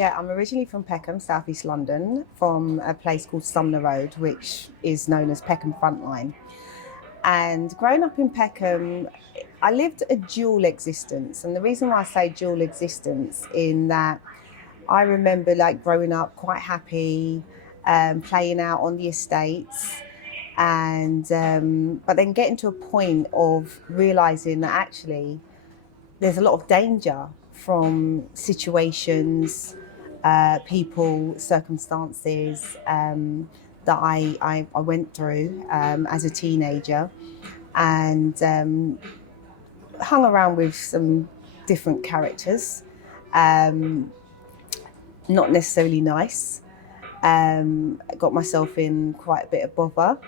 Yeah, I'm originally from Peckham, South East London, from a place called Sumner Road, which is known as Peckham Frontline. And growing up in Peckham, I lived a dual existence. And the reason why I say dual existence in that I remember like growing up quite happy, playing out on the estates, and but then getting to a point of realizing that actually there's a lot of danger from situations, people, circumstances that I went through as a teenager, and hung around with some different characters, um, not necessarily nice. Got myself in quite a bit of bother.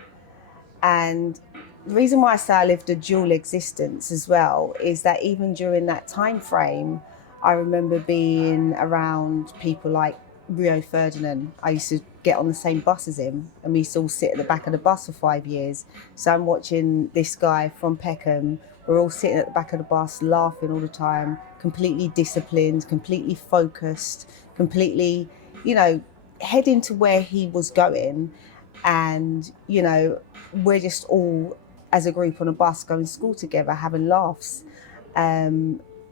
And the reason why I say I lived a dual existence as well is that even during that time frame, I remember being around people like Rio Ferdinand. I used to get on the same bus as him, and we used to all sit at the back of the bus for 5 years. So I'm watching this guy from Peckham. We're all sitting at the back of the bus, laughing all the time, completely disciplined, completely focused, completely, you know, heading to where he was going. And, you know, we're just all as a group on a bus going to school together, having laughs.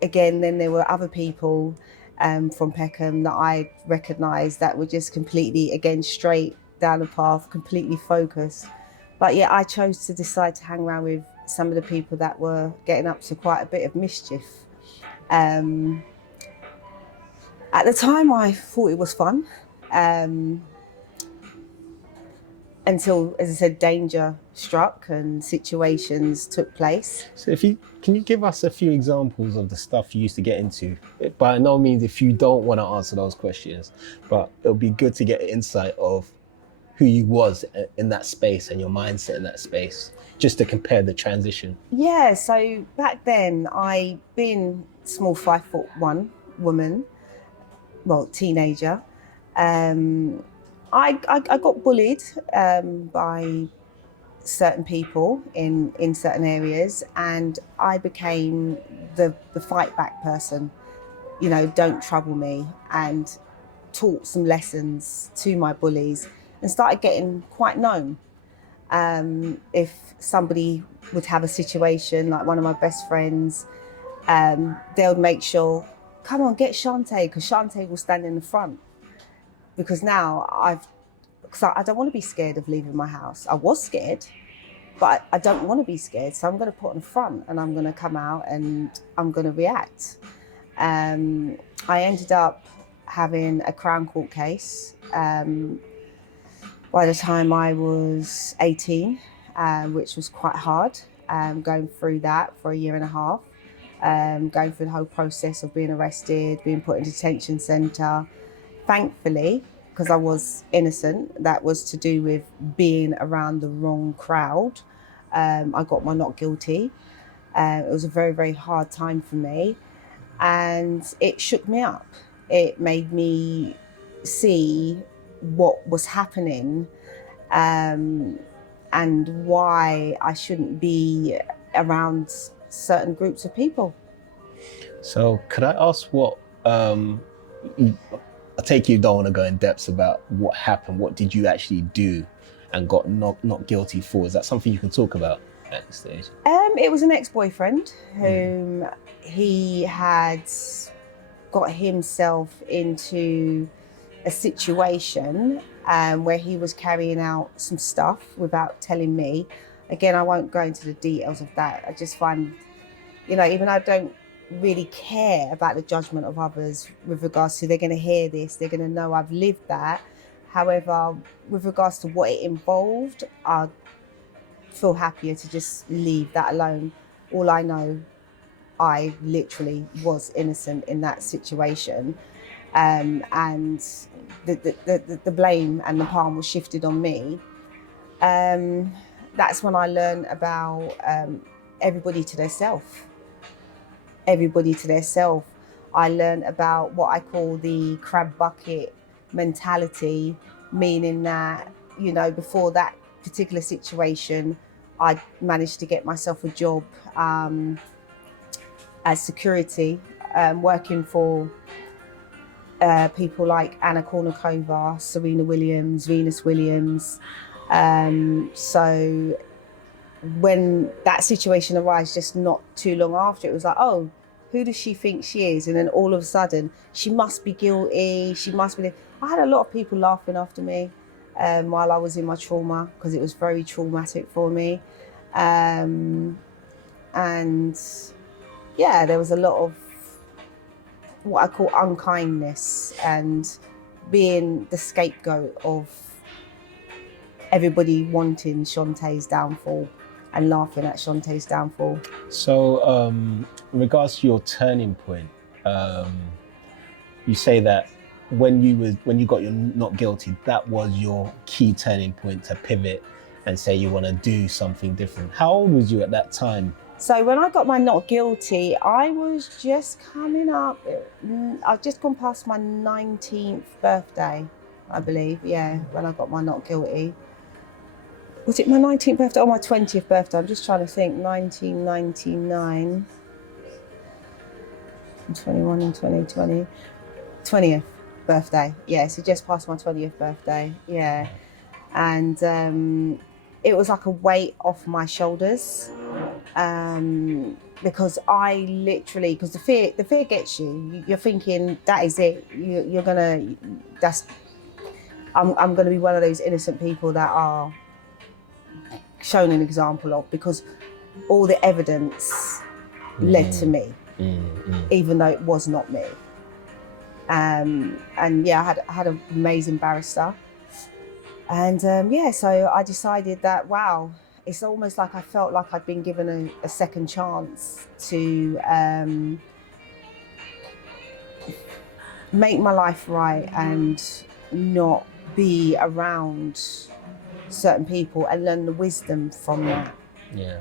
Again, then there were other people from Peckham that I recognised that were just completely, again, straight down the path, completely focused. But yeah, I chose to decide to hang around with some of the people that were getting up to quite a bit of mischief. At the time, I thought it was fun. Until, as I said, danger struck and situations took place. So can you give us a few examples of the stuff you used to get into? By no means if you don't want to answer those questions, but it'll be good to get an insight of who you was in that space and your mindset in that space, just to compare the transition. Yeah, so back then I'd been small 5'1" woman, well, teenager. I got bullied by certain people in certain areas, and I became the fight back person. You know, don't trouble me, and taught some lessons to my bullies and started getting quite known. If somebody would have a situation, like one of my best friends, they would make sure, come on, get Siontai, because Siontai will stand in the front. Because now because I don't want to be scared of leaving my house. I was scared, but I don't want to be scared. So I'm going to put on the front and I'm going to come out and I'm going to react. I ended up having a Crown Court case by the time I was 18, which was quite hard, going through that for a year and a half, going through the whole process of being arrested, being put in detention centre. Thankfully, because I was innocent, that was to do with being around the wrong crowd. I got my not guilty. It was a very, very hard time for me, and it shook me up. It made me see what was happening, and why I shouldn't be around certain groups of people. So could I ask what, I take you don't want to go in depth about what happened. What did you actually do and got not guilty for? Is that something you can talk about at this stage? It was an ex-boyfriend whom he had got himself into a situation where he was carrying out some stuff without telling me. Again, I won't go into the details of that. I just find, you know, even though I don't really care about the judgment of others with regards to they're going to hear this, they're going to know I've lived that. However, with regards to what it involved, I feel happier to just leave that alone. All I know, I literally was innocent in that situation, and the blame and the palm was shifted on me. That's when I learned about everybody to their self. Everybody to their self. I learned about what I call the crab bucket mentality, meaning that, you know, before that particular situation, I managed to get myself a job as security, working for people like Anna Kournikova, Serena Williams, Venus Williams. So when that situation arose just not too long after, it was like, oh, who does she think she is? And then all of a sudden, she must be guilty, she must be... I had a lot of people laughing after me while I was in my trauma, because it was very traumatic for me. And yeah, there was a lot of what I call unkindness and being the scapegoat of everybody wanting Siontai's downfall and laughing at Siontai's downfall. So, in regards to your turning point, you say that when you got your not guilty, that was your key turning point to pivot and say you want to do something different. How old was you at that time? So when I got my not guilty, I was just coming up. I've just gone past my 19th birthday, I believe. Yeah, when I got my not guilty. Was it my 19th birthday or my 20th birthday? I'm just trying to think. 1999. I'm 21 and 2020. 20th birthday. Yeah, so just past my 20th birthday. Yeah. And it was like a weight off my shoulders. Because I literally, because the fear gets you. You're thinking that is it. You're gonna. I'm gonna be one of those innocent people that are shown an example of, because all the evidence led to me, even though it was not me. And yeah, I had an amazing barrister. And yeah, so I decided that, wow, it's almost like I felt like I'd been given a second chance to make my life right and not be around certain people and learn the wisdom from that. Yeah.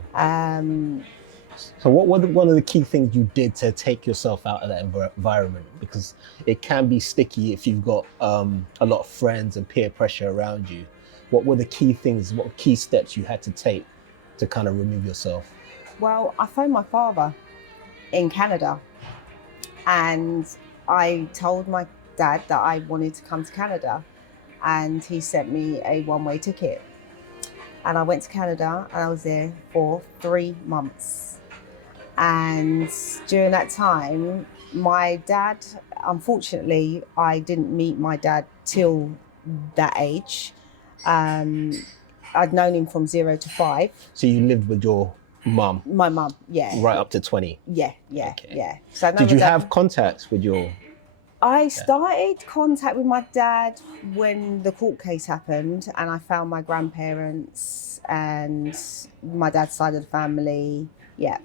So what were one of the key things you did to take yourself out of that environment? Because it can be sticky if you've got a lot of friends and peer pressure around you. What were the key things, what key steps you had to take to kind of remove yourself? Well, I phoned my father in Canada and I told my dad that I wanted to come to Canada, and he sent me a one-way ticket. And I went to Canada and I was there for 3 months. And during that time, my dad, unfortunately, I didn't meet my dad till that age. I'd known him from 0 to 5. So you lived with your mum? My mum, yeah. Right up to 20? Yeah. Okay. Yeah. So did you have contacts with your... I started contact with my dad when the court case happened, and I found my grandparents and my dad's side of the family. Yeah.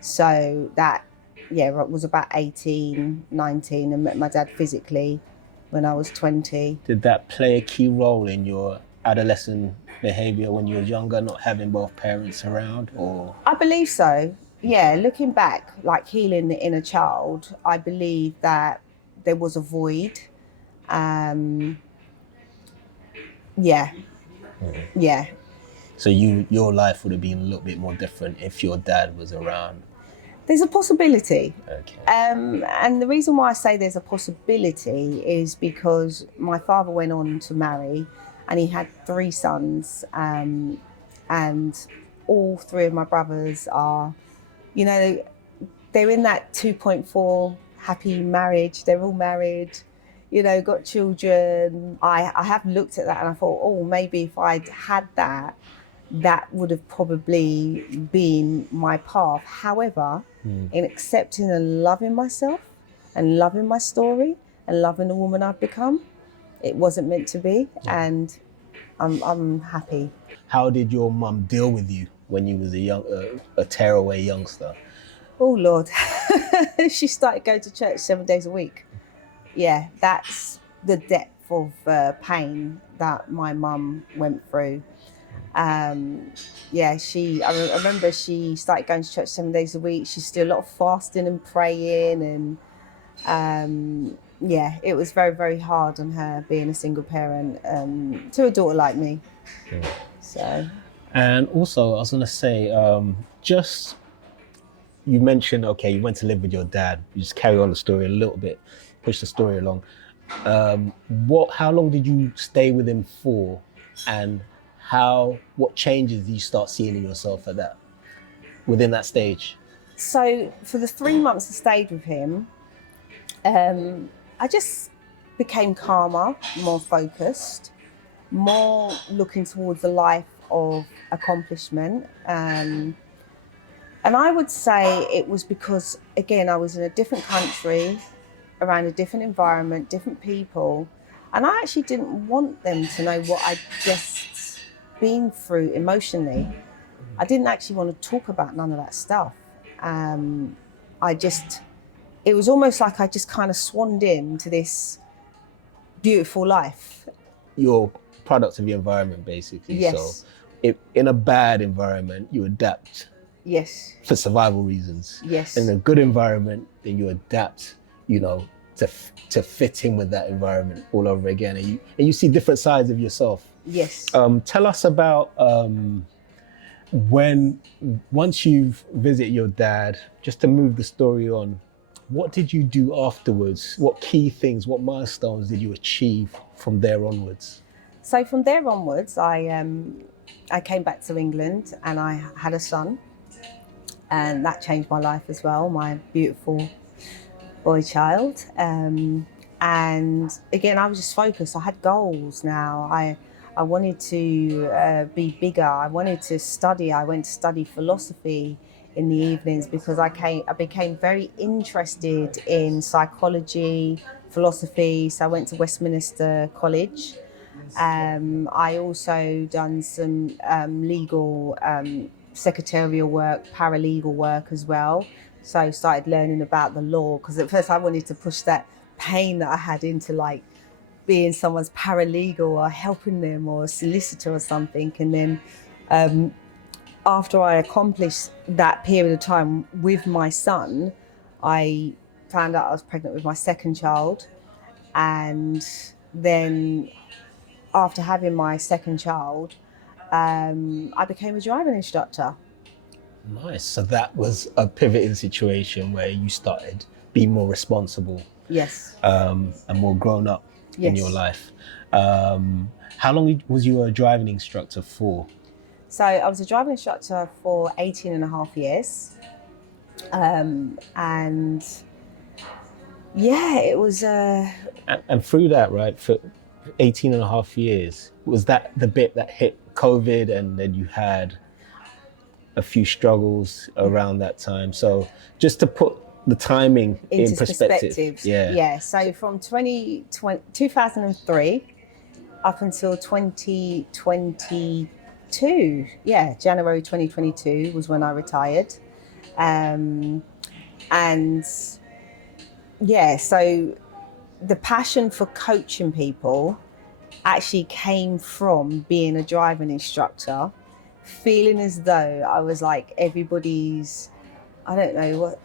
So that, yeah, it was about 18, 19, and met my dad physically when I was 20. Did that play a key role in your adolescent behaviour when you were younger, not having both parents around, or? I believe so. Yeah, looking back, like healing the inner child, I believe that there was a void. Yeah. So your life would have been a little bit more different if your dad was around? There's a possibility. Okay. And the reason why I say there's a possibility is because my father went on to marry, and he had 3 sons, and all 3 of my brothers are, you know, they're in that 2.4 happy marriage. They're all married, you know, got children. I have looked at that and I thought, oh, maybe if I'd had that, that would have probably been my path. However, in accepting and loving myself and loving my story and loving the woman I've become, it wasn't meant to be, and I'm happy. How did your mum deal with you when you was a tearaway youngster? Oh Lord, she started going to church 7 days a week. Yeah, that's the depth of pain that my mum went through. Yeah, I remember she started going to church 7 days a week. She used to do a lot of fasting and praying, and yeah, it was very, very hard on her being a single parent to a daughter like me. Yeah. So. And also, I was gonna say, you mentioned, okay, you went to live with your dad. You just carry on the story a little bit, push the story along. How long did you stay with him for, and what changes did you start seeing in yourself within that stage? So for the 3 months I stayed with him, I just became calmer, more focused, more looking towards a life of accomplishment. And I would say it was because, again, I was in a different country, around a different environment, different people. And I actually didn't want them to know what I'd just been through emotionally. I didn't actually want to talk about none of that stuff. It was almost like I just kind of swanned into this beautiful life. You're product of your environment, basically. Yes. So in a bad environment, you adapt Yes. for survival reasons. Yes. In a good environment, then you adapt, to fit in with that environment all over again. And you see different sides of yourself. Yes. Tell us about once you've visited your dad, just to move the story on, what did you do afterwards? What key things, what milestones did you achieve from there onwards? So from there onwards, I came back to England and I had a son, and that changed my life as well, my beautiful boy child. And again, I was just focused. I had goals now. I wanted to be bigger. I wanted to study. I went to study philosophy in the evenings because I became very interested in psychology, philosophy. So I went to Westminster College. I also done some legal secretarial work, paralegal work as well. So I started learning about the law, because at first I wanted to push that pain that I had into like being someone's paralegal or helping them or a solicitor or something. And then after I accomplished that period of time with my son, I found out I was pregnant with my second child. And then after having my second child, I became a driving instructor. Nice. So that was a pivoting situation where you started being more responsible. Yes. And more grown up in your life. How long was you a driving instructor for? So I was a driving instructor for 18 and a half years. And yeah, it was... And through that, right, for 18 and a half years, was that the bit that hit COVID, and then you had a few struggles around that time? So just to put the timing in perspective. Yeah. So from 2003 up until 2022, January 2022 was when I retired. So the passion for coaching people actually came from being a driving instructor, feeling as though I was like everybody's, I don't know what,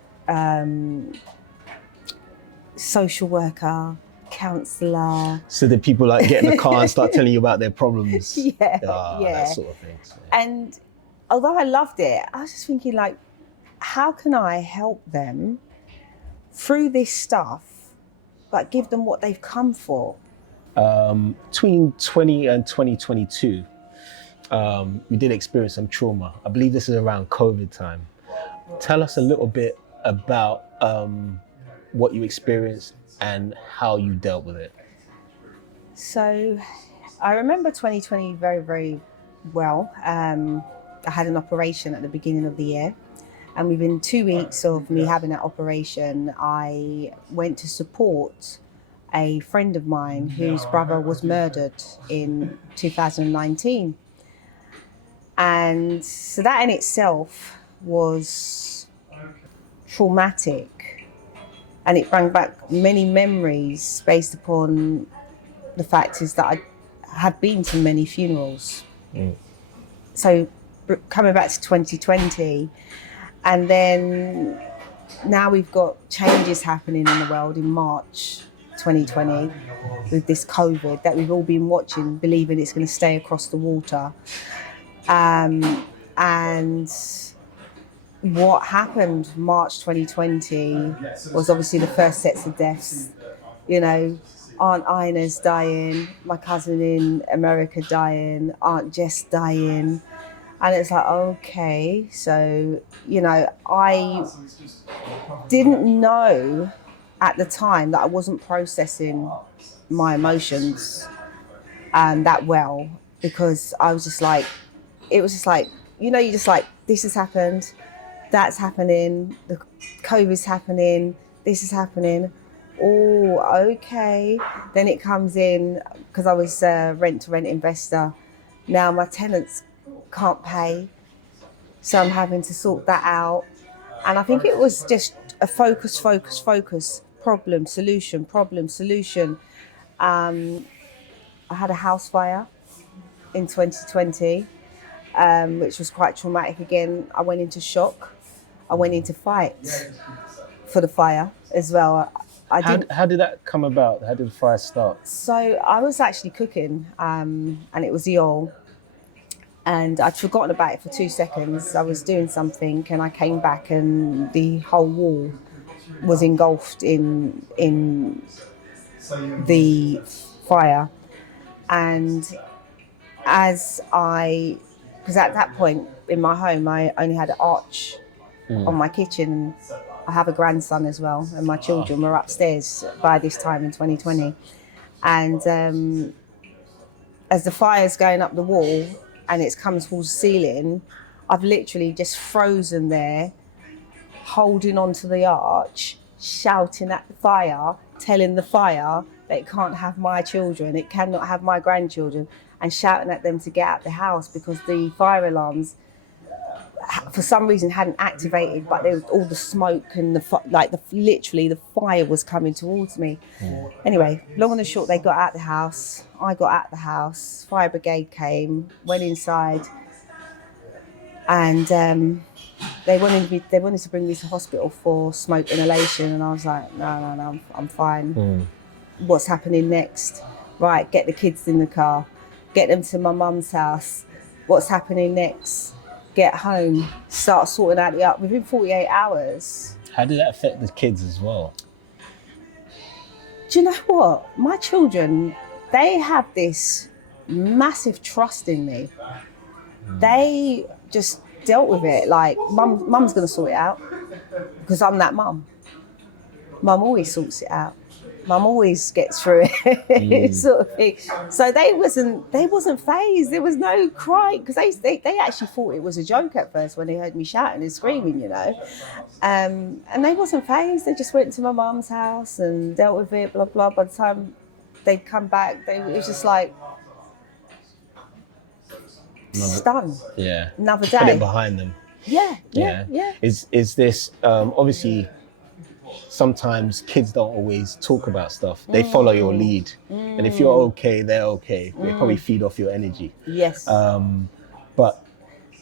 social worker, counsellor. So the people like get in the car and start telling you about their problems. Yeah. That sort of thing. So. And although I loved it, I was just thinking like, how can I help them through this stuff, but give them what they've come for? Between 20 and 2022, we did experience some trauma. I believe this is around COVID time. Tell us a little bit about what you experienced and how you dealt with it. So I remember 2020 very, very well. I had an operation at the beginning of the year. And within 2 weeks of me having that operation, I went to support a friend of mine whose brother was murdered in 2019. And so that in itself was traumatic. And it brought back many memories based upon the fact is that I have been to many funerals. So coming back to 2020, and then now we've got changes happening in the world in March 2020 with this COVID that we've all been watching, believing it's going to stay across the water. And what happened March 2020 was obviously the first sets of deaths, Aunt Ina's dying, my cousin in America dying, Aunt Jess dying. And it's like, okay, so, you know, I didn't know at the time that I wasn't processing my emotions that well, because I was just like, it was just like, you know, you're just like, this has happened, that's happening, the COVID's happening, this is happening. Oh, okay. Then it comes in, because I was a rent-to-rent investor. Now my tenants can't pay, so I'm having to sort that out. And I think it was just a focus, problem, solution. I had a house fire in 2020, which was quite traumatic again. I went into shock. I went into fight for the fire as well. How did that come about? How did the fire start? So I was actually cooking, and it was the oil. And I'd forgotten about it for 2 seconds. I was doing something and I came back and the whole wall was engulfed in the fire. And because at that point in my home, I only had an arch on my kitchen. I have a grandson as well, and my children were upstairs by this time in 2020. And as the fire's going up the wall and it's come towards the ceiling, I've literally just frozen there, holding onto the arch, shouting at the fire, telling the fire that it can't have my children, it cannot have my grandchildren, and shouting at them to get out the house because the fire alarms, for some reason, hadn't activated, but there was all the smoke and literally the fire was coming towards me. Anyway, long and the short, they got out the house. I got out the house. Fire brigade came, went inside, and they wanted to bring me to hospital for smoke inhalation, and I was like, no, I'm fine. What's happening next? Right, get the kids in the car, get them to my mum's house. What's happening next? Get home, start sorting out within 48 hours. How did that affect the kids as well? Do you know what? My children, they have this massive trust in me. They just dealt with it like, mum's gonna sort it out because I'm that mum. Mum always sorts it out. Mum always gets through it, sort of thing. So they wasn't fazed. There was no crying because they actually thought it was a joke at first when they heard me shouting and screaming, you know. And they wasn't fazed. They just went to my mum's house and dealt with it, blah blah. By the time they'd come back, it was just like stunned. Yeah. Another day. Put it behind them. Yeah. Is this obviously? Sometimes kids don't always talk about stuff. They follow your lead. And if you're okay, they're okay. They probably feed off your energy. Yes. But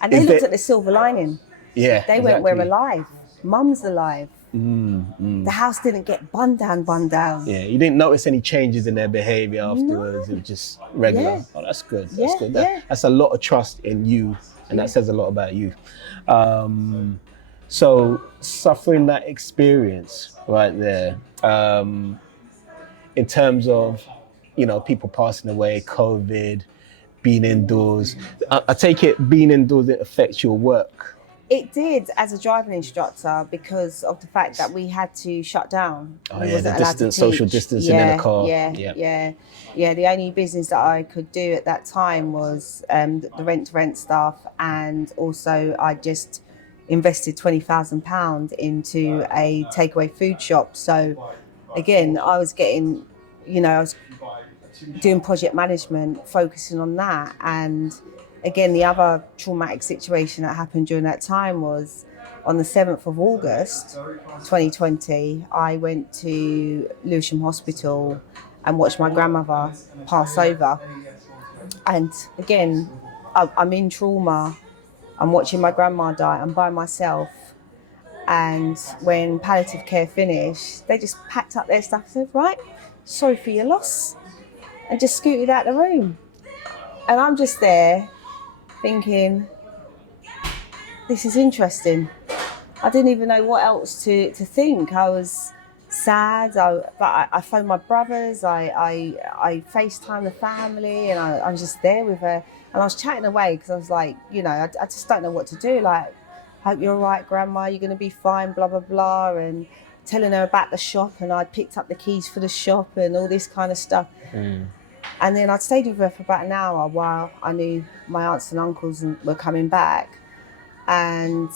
and they looked at the silver lining. Yeah. They went, we're alive. Mum's alive. The house didn't get bun down. Yeah, you didn't notice any changes in their behavior afterwards. No. It was just regular. Yeah. Oh, that's good. That's good. That's a lot of trust in you, and that says a lot about you. So suffering that experience right there, in terms of, you know, people passing away, COVID, being indoors, I take it being indoors, it affects your work. It did as a driving instructor because of the fact that we had to shut down. Oh yeah, the distance, social distancing in a car. Yeah. The only business that I could do at that time was the rent-to-rent stuff, and also I just invested £20,000 into a takeaway food shop. So again, I was getting, you know, I was doing project management, focusing on that. And again, the other traumatic situation that happened during that time was on the 7th of August, 2020, I went to Lewisham Hospital and watched my grandmother pass over. And again, I'm in trauma. I'm watching my grandma die. I'm by myself. And when palliative care finished, they just packed up their stuff and said, right, sorry for your loss, and just scooted out the room. And I'm just there thinking, this is interesting. I didn't even know what else to think. I was sad. I phoned my brothers. I FaceTimed the family, and I was just there with her. And I was chatting away because I was like, I just don't know what to do. Like, hope you're all right, Grandma. You're going to be fine. Blah blah blah. And telling her about the shop, and I'd picked up the keys for the shop and all this kind of stuff. And then I'd stayed with her for about an hour while I knew my aunts and uncles were coming back. And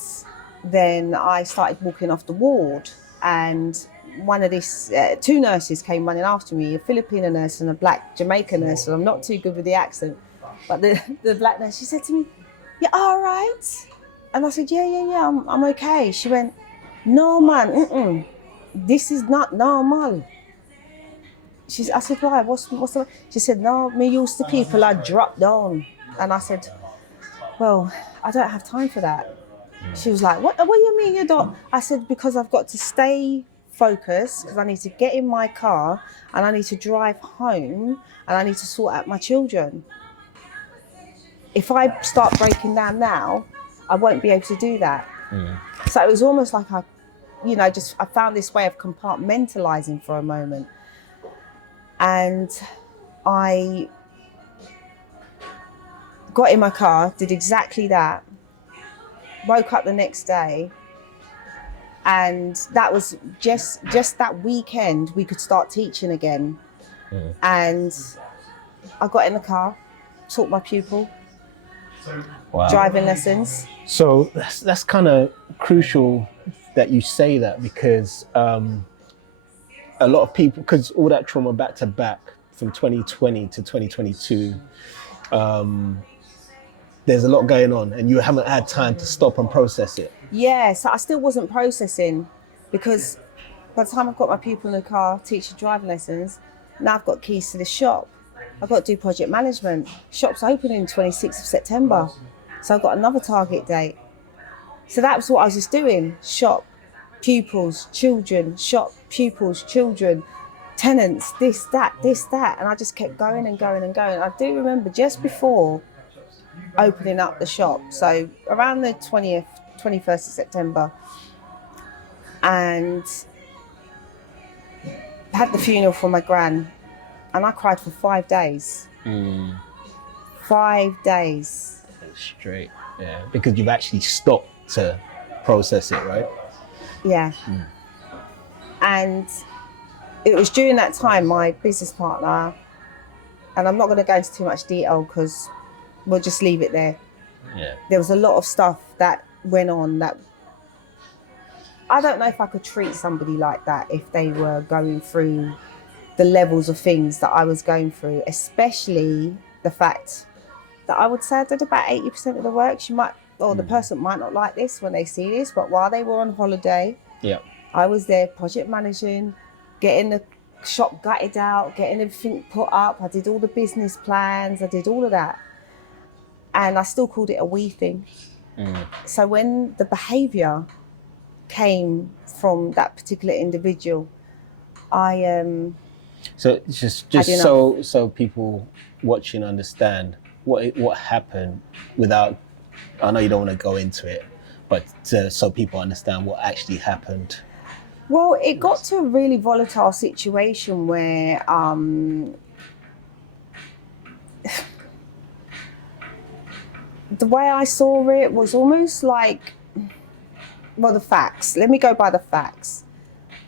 then I started walking off the ward, and one of these two nurses came running after me, a Filipino nurse and a black Jamaican nurse. And I'm not too good with the accent, but the black nurse, she said to me, "You all right?" And I said, yeah, I'm okay. She went, "No, man, this is not normal." I said, "Why? What's the?" She said, "No, me used to people are drop down." And I said, "Well, I don't have time for that." She was like, what do you mean you don't? I said, "Because I've got to stay focused, because I need to get in my car and I need to drive home and I need to sort out my children. If I start breaking down now, I won't be able to do that." So it was almost like I found this way of compartmentalizing for a moment. And I got in my car, did exactly that, woke up the next day, and that was just that weekend we could start teaching again. And I got in the car, taught my pupil. Wow. Driving lessons. So that's kind of crucial that you say that, because a lot of people, because all that trauma back to back from 2020 to 2022, there's a lot going on and you haven't had time to stop and process it. Yeah, so I still wasn't processing, because by the time I've got my pupil in the car, teaching driving lessons, now I've got keys to the shop. I've got to do project management. Shop's opening 26th of September. So I've got another target date. So that was what I was just doing. Shop, pupils, children, shop, pupils, children, tenants, this, that. And I just kept going and going and going. I do remember just before opening up the shop, so around the 21st of September, and had the funeral for my gran, and I cried for 5 days. 5 days. Straight, yeah. Because you've actually stopped to process it, right? Yeah. And it was during that time my business partner, and I'm not going to go into too much detail because we'll just leave it there. Yeah. There was a lot of stuff that went on that I don't know if I could treat somebody like that if they were going through the levels of things that I was going through, especially the fact that I would say I did about 80% of the work. The person might not like this when they see this, but while they were on holiday, I was there project managing, getting the shop gutted out, getting everything put up. I did all the business plans, I did all of that. And I still called it a we thing. So when the behaviour came from that particular individual, So just so people watching understand what happened, without, I know you don't want to go into it, but so people understand what actually happened. Well, it got to a really volatile situation where the way I saw it was almost like, well, the facts. Let me go by the facts.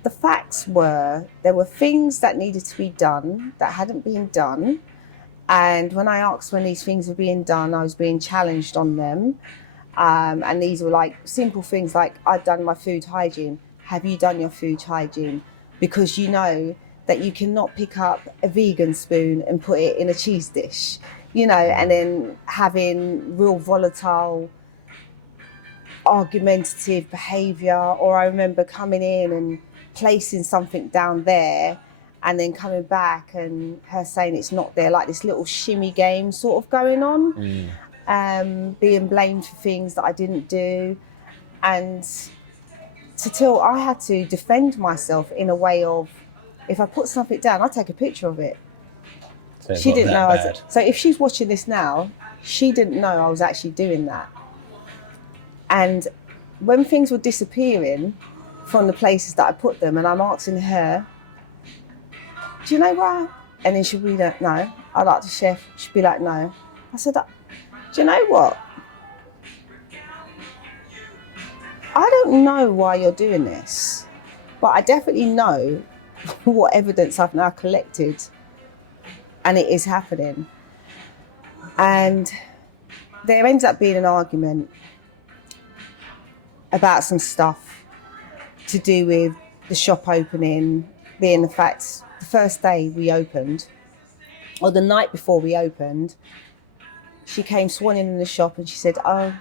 The facts were, there were things that needed to be done that hadn't been done. And when I asked when these things were being done, I was being challenged on them. And these were like simple things like, I'd done my food hygiene. Have you done your food hygiene? Because you know that you cannot pick up a vegan spoon and put it in a cheese dish, and then having real volatile, argumentative behaviour. Or I remember coming in and placing something down there and then coming back and her saying it's not there, like this little shimmy game sort of going on, being blamed for things that I didn't do. And till I had to defend myself in a way of, if I put something down, I'd take a picture of it. So she didn't know. So if she's watching this now, she didn't know I was actually doing that. And when things were disappearing, from the places that I put them, and I'm asking her, do you know why? And then she'll be like, no. I like the chef. She'll be like, no. I said, do you know what? I don't know why you're doing this, but I definitely know what evidence I've now collected, and it is happening. And there ends up being an argument about some stuff to do with the shop opening, being the fact the first day we opened, or the night before we opened, she came swanning in the shop and she said, oh,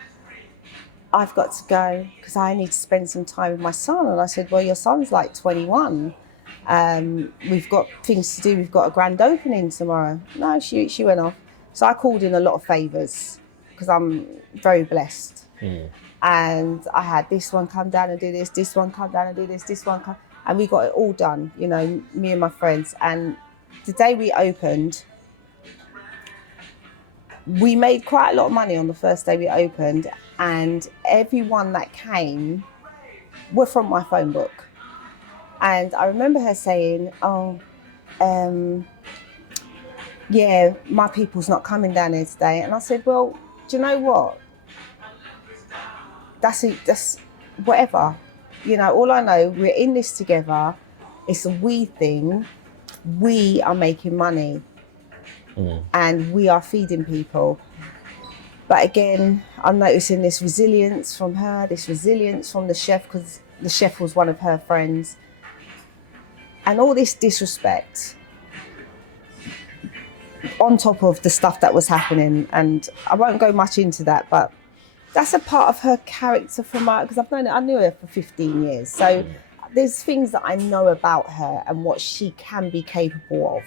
I've got to go because I need to spend some time with my son. And I said, well, your son's like 21. We've got things to do. We've got a grand opening tomorrow. No, she went off. So I called in a lot of favours because I'm very blessed. And I had this one come down and do this one come down and do this one come, and we got it all done, you know, me and my friends. And the day we opened, we made quite a lot of money on the first day we opened, and everyone that came were from my phone book. And I remember her saying, oh, yeah, my people's not coming down here today. And I said, well, do you know what? That's whatever. You know, all I know, we're in this together. It's a we thing. We are making money and we are feeding people. But again, I'm noticing this resilience from her, this resilience from the chef, because the chef was one of her friends. And all this disrespect on top of the stuff that was happening. And I won't go much into that, but that's a part of her character from her, because I knew her for 15 years. So there's things that I know about her and what she can be capable of.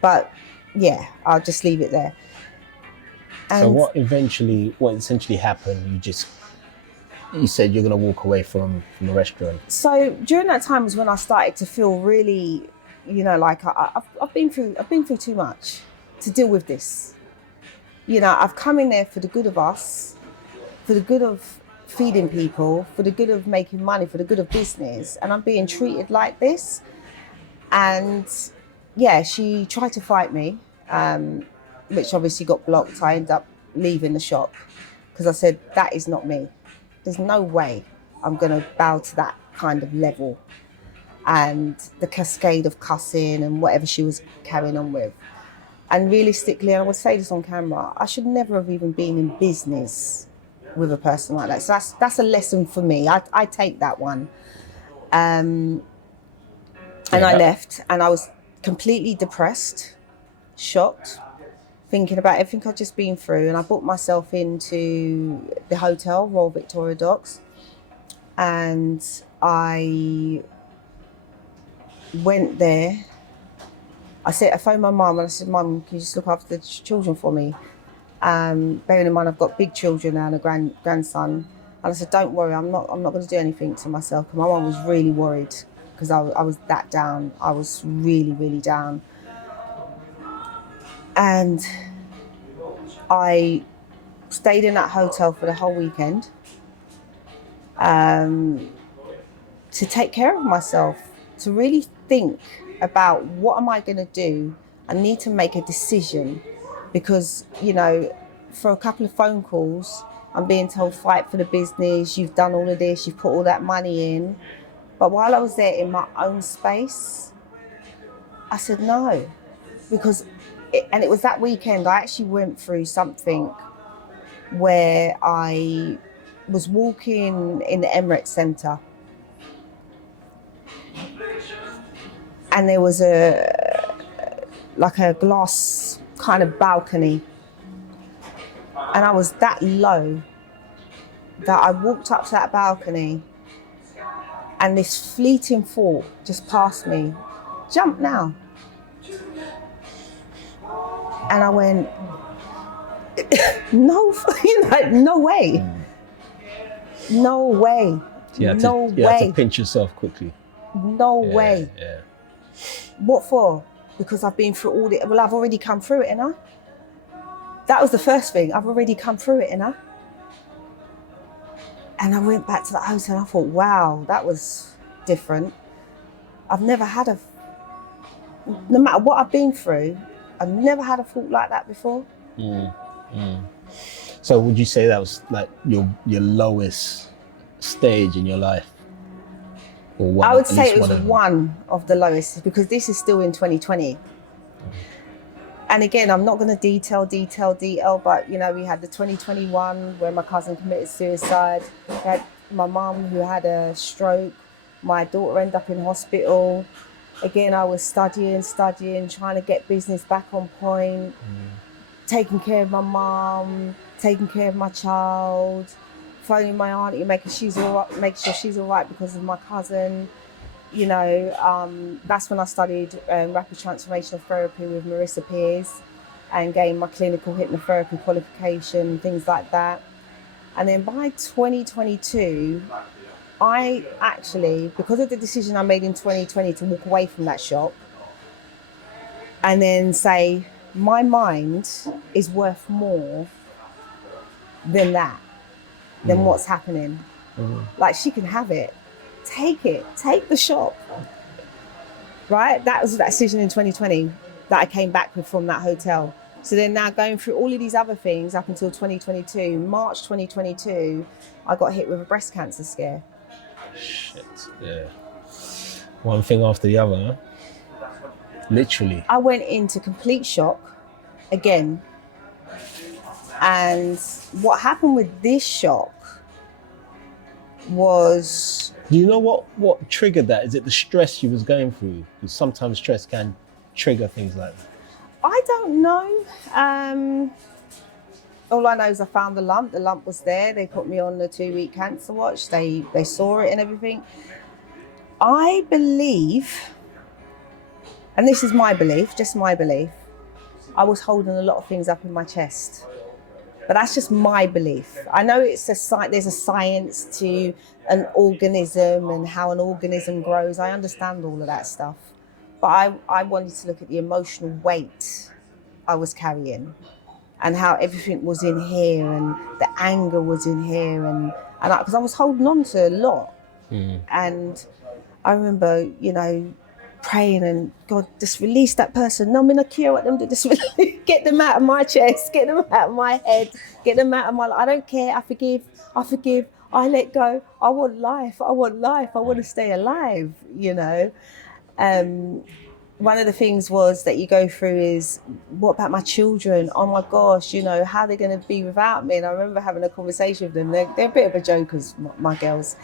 But yeah, I'll just leave it there. And so what essentially happened? You said you're going to walk away from the restaurant. So during that time was when I started to feel really, you know, like I've been through too much to deal with this. You know, I've come in there for the good of us, for the good of feeding people, for the good of making money, for the good of business, and I'm being treated like this. And yeah, she tried to fight me, which obviously got blocked. I ended up leaving the shop because I said, that is not me. There's no way I'm going to bow to that kind of level. And the cascade of cussing and whatever she was carrying on with. And realistically, I would say this on camera, I should never have even been in business with a person like that. So that's a lesson for me. I take that one. And I left, and I was completely depressed, shocked, thinking about everything I'd just been through. And I booked myself into the hotel, Royal Victoria Docks. And I went there. I phoned my mum and I said, Mum, can you just look after the children for me? Bearing in mind I've got big children now and a grandson. And I said, don't worry, I'm not going to do anything to myself. My mum was really worried because I was that down. I was really, really down. And I stayed in that hotel for the whole weekend to take care of myself, to really think about what am I going to do. I need to make a decision because, you know, for a couple of phone calls, I'm being told fight for the business, you've done all of this, you've put all that money in. But while I was there in my own space, I said no, because it was that weekend I actually went through something where I was walking in the Emirates Centre and there was a glass kind of balcony, and I was that low that I walked up to that balcony and this fleeting thought just passed me, jump now. And I went, no, no way. No way. You had to pinch yourself quickly. No way. Yeah. What for? Because I've been through all the, well, I've already come through it, innit? That was the first thing. I've already come through it, innit? And I went back to that hotel and I thought, wow, that was different. I've never had no matter what I've been through, I've never had a thought like that before. So would you say that was like your lowest stage in your life? Or one, I would at say least it was of them? one of the lowest, because this is still in 2020. And again, I'm not going to detail, but you know, we had the 2021 where my cousin committed suicide. We had my mum who had a stroke. My daughter ended up in hospital. Again, I was studying, trying to get business back on point, taking care of my mum, taking care of my child, phoning my auntie, making sure she's all right because of my cousin. You know, that's when I studied rapid transformational therapy with Marissa Peers and gained my clinical hypnotherapy qualification, things like that. And then by 2022, I actually, because of the decision I made in 2020 to walk away from that shop and then say, my mind is worth more than that, than what's happening. Like, she can have it. Take the shop. Right? That was that decision in 2020 that I came back with from that hotel. So then now going through all of these other things up until 2022, March 2022, I got hit with a breast cancer scare. Shit, yeah. One thing after the other, huh? Literally. I went into complete shock again. And what happened with this shock was... Do you know what triggered that? Is it the stress you was going through? Because sometimes stress can trigger things like that. I don't know. All I know is I found the lump. The lump was there. They put me on the 2-week cancer watch. They saw it and everything. I believe, and this is my belief, just my belief, I was holding a lot of things up in my chest. But that's just my belief. I know there's a science to an organism and how an organism grows. I understand all of that stuff. But I wanted to look at the emotional weight I was carrying and how everything was in here and the anger was in here. And because I was holding on to a lot. And I remember, you know, praying and God, just release that person. No, I'm in a queue at them to just get them out of my chest, get them out of my head, get them out of my life. I don't care. I forgive. I let go. I want life. I want to stay alive, you know. One of the things was that you go through is, what about my children? Oh my gosh, you know, how are they going to be without me? And I remember having a conversation with them. They're a bit of a jokers, my girls.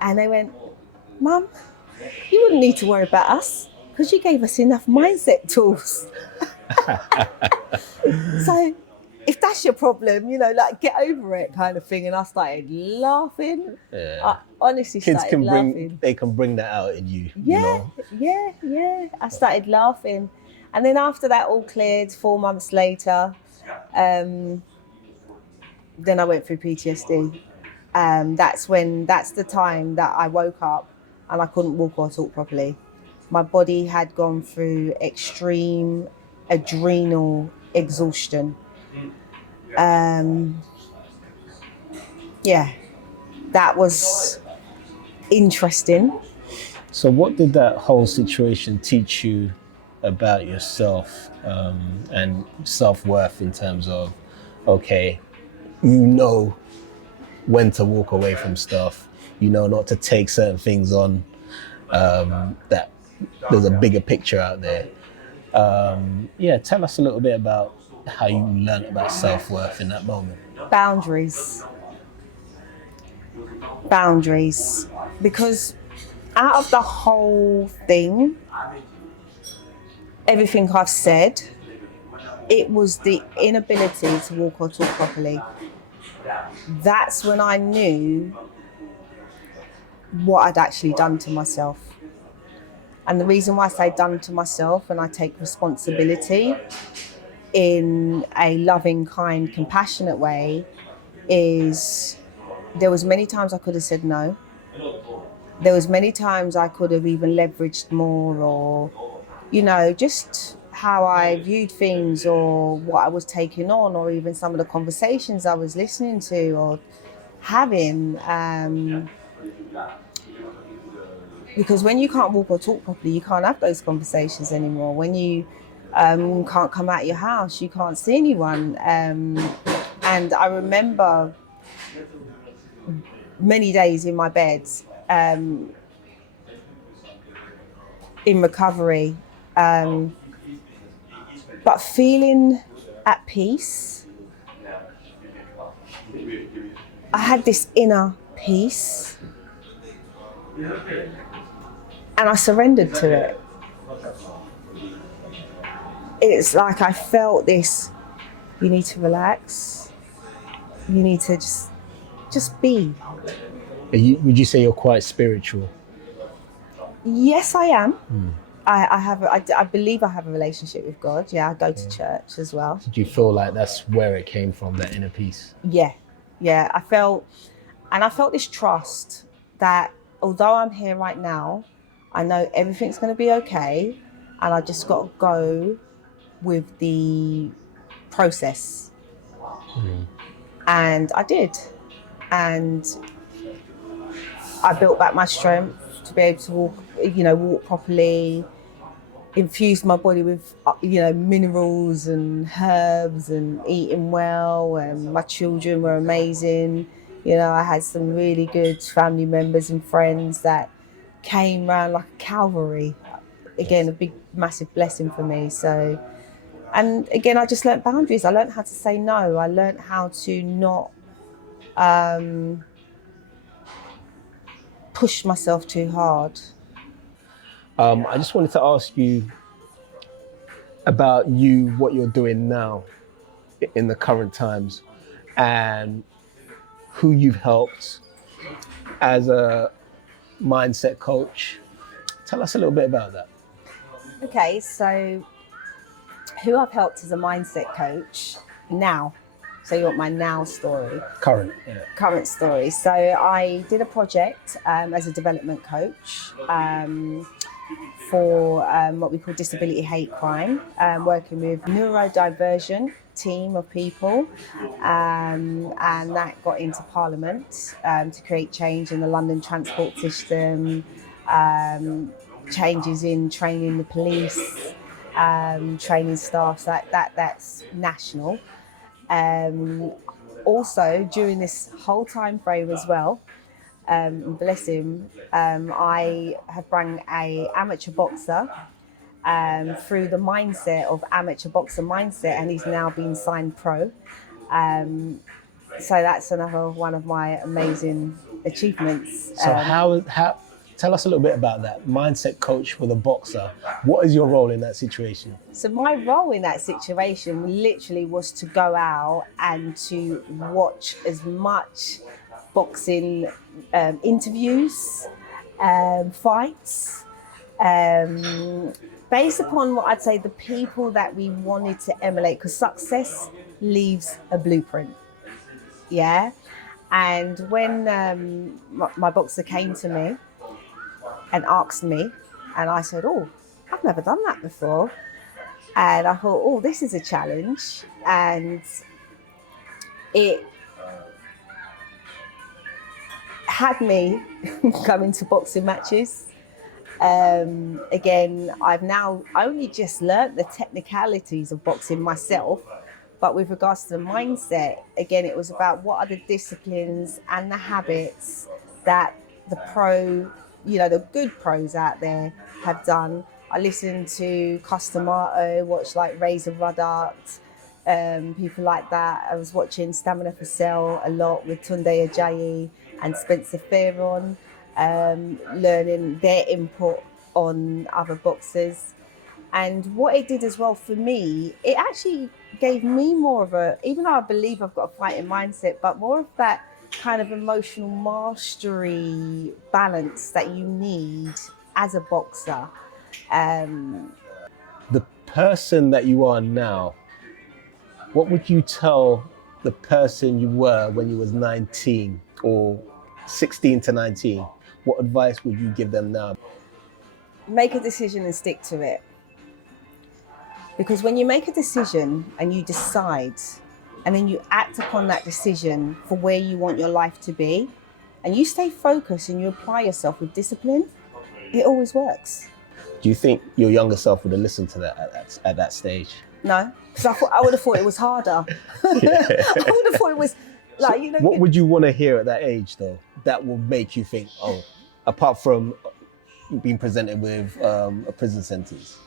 And they went, Mum, you wouldn't need to worry about us because you gave us enough mindset tools. So if that's your problem, you know, like, get over it kind of thing. And I started laughing. Yeah. I honestly Kids started laughing. they can bring that out in you. Yeah, you know? yeah. I started laughing. And then after that all cleared, 4 months later, then I went through PTSD. That's the time that I woke up and I couldn't walk or talk properly. My body had gone through extreme adrenal exhaustion. Yeah, that was interesting. So what did that whole situation teach you about yourself and self-worth in terms of, okay, you know when to walk away from stuff, you know not to take certain things on, that there's a bigger picture out there. Yeah, tell us a little bit about how you learned about self-worth in that moment. Boundaries. Because out of the whole thing, everything I've said, it was the inability to walk or talk properly. That's when I knew what I'd actually done to myself. And the reason why I say done to myself, and I take responsibility in a loving, kind, compassionate way, is there was many times I could have said no. There was many times I could have even leveraged more, or, you know, just how I viewed things or what I was taking on, or even some of the conversations I was listening to or having. Because when you can't walk or talk properly, you can't have those conversations anymore. When you can't come out of your house, you can't see anyone. And I remember many days in my bed in recovery, but feeling at peace. I had this inner peace, and I surrendered to it. It's like I felt this, you need to relax, you need to just be. Would you say you're quite spiritual? Yes, I am. I believe I have a relationship with God. Yeah, I go to church as well. Did you feel like that's where it came from, that inner peace? Yeah. I felt this trust that although I'm here right now, I know everything's going to be okay, and I just got to go with the process. And I did. And I built back my strength to be able to walk properly, infused my body with, minerals and herbs, and eating well. And my children were amazing. I had some really good family members and friends that came round like a cavalry. Again, a big, massive blessing for me. So, and again, I just learnt boundaries. I learnt how to say no. I learnt how to not push myself too hard. I just wanted to ask you about what you're doing now in the current times, and who you've helped as a mindset coach. Tell us a little bit about that. Okay, so who I've helped as a mindset coach now. So you want my now story? Current, yeah. Current story. So I did a project as a development coach for what we call disability hate crime, working with neurodivergent team of people, and that got into Parliament to create change in the London transport system, changes in training the police, training staff. So that's national. Also, during this whole time frame as well, bless him, I have brought a amateur boxer through the mindset of amateur boxer mindset, and he's now been signed pro. So that's another one of my amazing achievements. So how tell us a little bit about that mindset coach with a boxer. What is your role in that situation? So my role in that situation literally was to go out and to watch as much boxing interviews, fights, based upon what I'd say the people that we wanted to emulate, because success leaves a blueprint. Yeah. And when my boxer came to me and asked me, and I said, oh, I've never done that before. And I thought, oh, this is a challenge. And it had me coming to boxing matches. Again, I've now only just learnt the technicalities of boxing myself, but with regards to the mindset, again, it was about what are the disciplines and the habits that the good pros out there have done. I listened to Costamato, watched like Razor Ruddock, people like that. I was watching Stamina for Sale a lot with Tunde Ajayi and Spencer Fearon, learning their input on other boxers. And what it did as well for me, it actually gave me more of even though I believe I've got a fighting mindset, but more of that kind of emotional mastery balance that you need as a boxer. The person that you are now, what would you tell the person you were when you was 19 or 16 to 19? What advice would you give them now? Make a decision and stick to it. Because when you make a decision and you decide, and then you act upon that decision for where you want your life to be, and you stay focused and you apply yourself with discipline, it always works. Do you think your younger self would have listened to that at that stage? No, because I would have thought it was harder. I would have thought it was like, you know. What would you want to hear at that age, though, that will make you think, oh, apart from being presented with a prison sentence?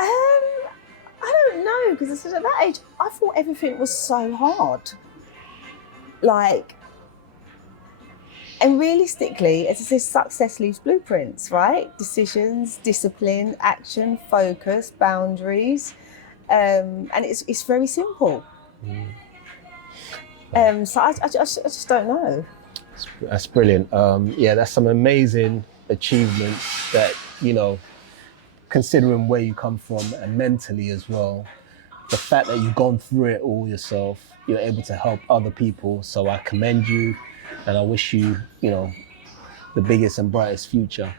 I don't know, because at that age, I thought everything was so hard. Like, and realistically, as it says, success leaves blueprints, right? Decisions, discipline, action, focus, boundaries, and it's very simple. So I just don't know. That's brilliant. Yeah, that's some amazing achievements that, you know, considering where you come from and mentally as well, the fact that you've gone through it all yourself, you're able to help other people. So I commend you, and I wish you, you know, the biggest and brightest future.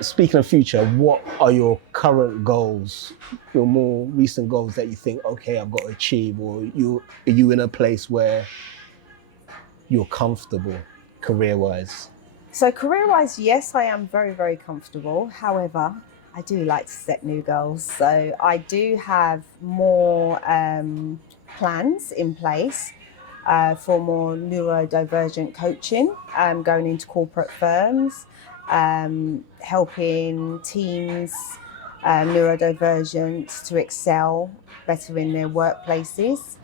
Speaking of future, what are your current goals, your more recent goals that you think, okay, I've got to achieve, or are you in a place where you're comfortable career-wise? So career-wise, yes, I am very, very comfortable. However, I do like to set new goals. So I do have more plans in place for more neurodivergent coaching, going into corporate firms, helping teams, neurodivergent, to excel better in their workplaces.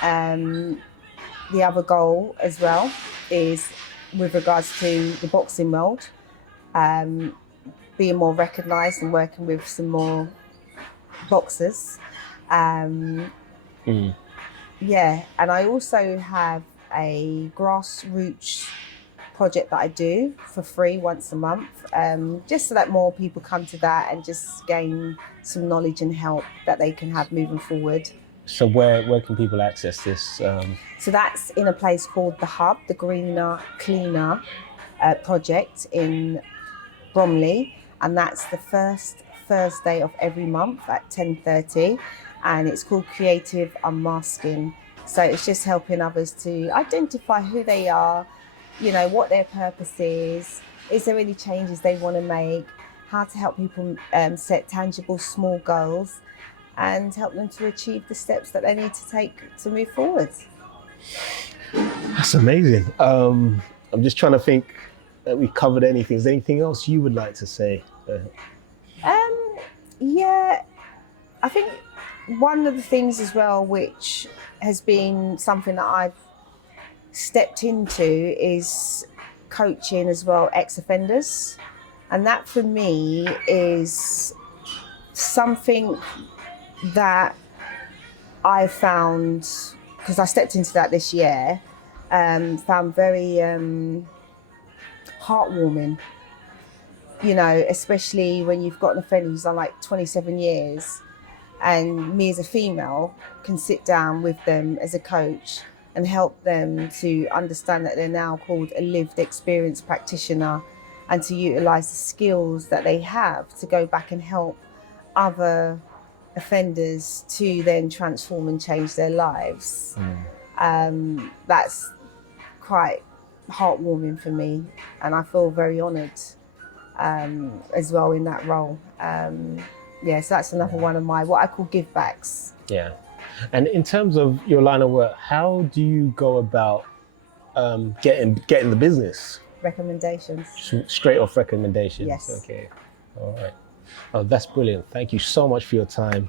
The other goal as well is with regards to the boxing world, being more recognised and working with some more boxers. Yeah, and I also have a grassroots project that I do for free once a month, just so that more people come to that and just gain some knowledge and help that they can have moving forward. So where can people access this? So that's in a place called The Hub, the Greener, Cleaner project in Bromley, and that's the first Thursday of every month at 10:30, and it's called Creative Unmasking. So it's just helping others to identify who they are, you know, what their purpose is there any changes they want to make, how to help people set tangible small goals and help them to achieve the steps that they need to take to move forward. That's amazing. I'm just trying to think that we covered anything. Is there anything else you would like to say? Yeah, I think one of the things as well, which has been something that I've stepped into, is coaching as well ex-offenders. And that for me is something that I found, because I stepped into that this year, found very heartwarming. You know, especially when you've got an offender who's done like 27 years, and me as a female can sit down with them as a coach and help them to understand that they're now called a lived experience practitioner, and to utilise the skills that they have to go back and help other offenders to then transform and change their lives. That's quite heartwarming for me, and I feel very honoured as well in that role. Yeah, so that's another one of my, what I call give backs. Yeah. And in terms of your line of work, how do you go about getting the business? Recommendations. Straight off recommendations? Yes. Okay. All right. Oh, that's brilliant. Thank you so much for your time.